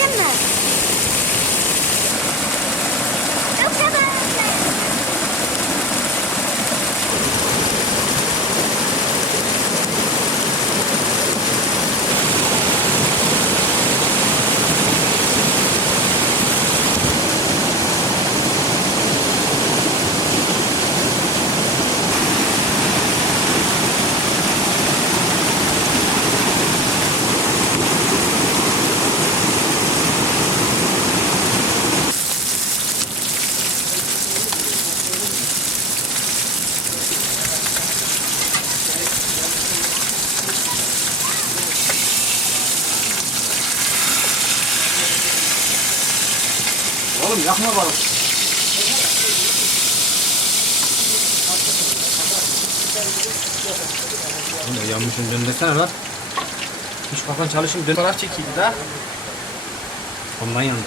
Çektin mi? Oğlum yakma balık. Yine yanmışım döndürsene lan. Hiç kafan çalışayım dön. Fotoğraf çekildi de. Ondan yandı.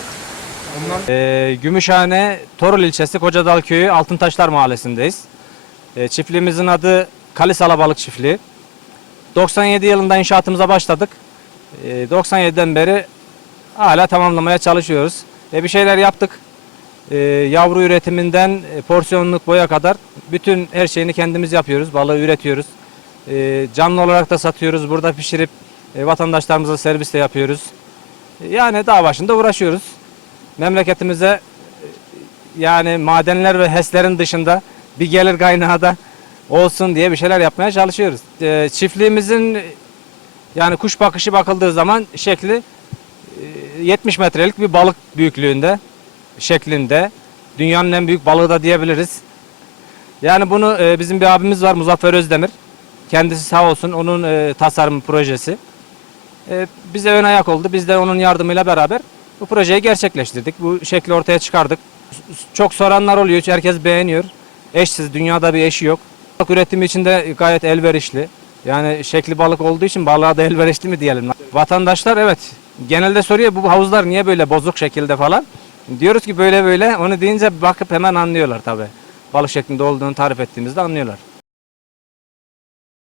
Ondan Ee, Gümüşhane, Torul ilçesi Kocadal Köyü Altıntaşlar Mahallesi'ndeyiz. Ee, çiftliğimizin adı Kalis Alabalık Çiftliği. 97 yılında inşaatımıza başladık. Ee, 97'den beri hala tamamlamaya çalışıyoruz. E, bir şeyler yaptık. Ee, yavru üretiminden e, porsiyonluk boya kadar bütün her şeyini kendimiz yapıyoruz. Balığı üretiyoruz. Ee, canlı olarak da satıyoruz. Burada pişirip e, vatandaşlarımıza servis de yapıyoruz. E, Yani dağ başında uğraşıyoruz memleketimize e, yani madenler ve HES'lerin dışında bir gelir kaynağı da olsun diye bir şeyler yapmaya çalışıyoruz. E, Çiftliğimizin e, yani kuş bakışı bakıldığı zaman şekli e, 70 metrelik bir balık büyüklüğünde şeklinde. Dünyanın en büyük balığı da diyebiliriz. Yani bunu e, bizim bir abimiz var Muzaffer Özdemir. Kendisi sağ olsun onun e, tasarım projesi. E, bize ön ayak oldu. Biz de onun yardımıyla beraber bu projeyi gerçekleştirdik. Bu şekli ortaya çıkardık. Çok soranlar oluyor. Herkes beğeniyor. Eşsiz. Dünyada bir eşi yok. Balık üretimi için de gayet elverişli. Yani şekli balık olduğu için balığa da elverişli mi diyelim. Vatandaşlar evet genelde soruyor bu havuzlar niye böyle bozuk şekilde falan. Diyoruz ki böyle böyle onu deyince bakıp hemen anlıyorlar tabii. Balık şeklinde olduğunu tarif ettiğimizde anlıyorlar.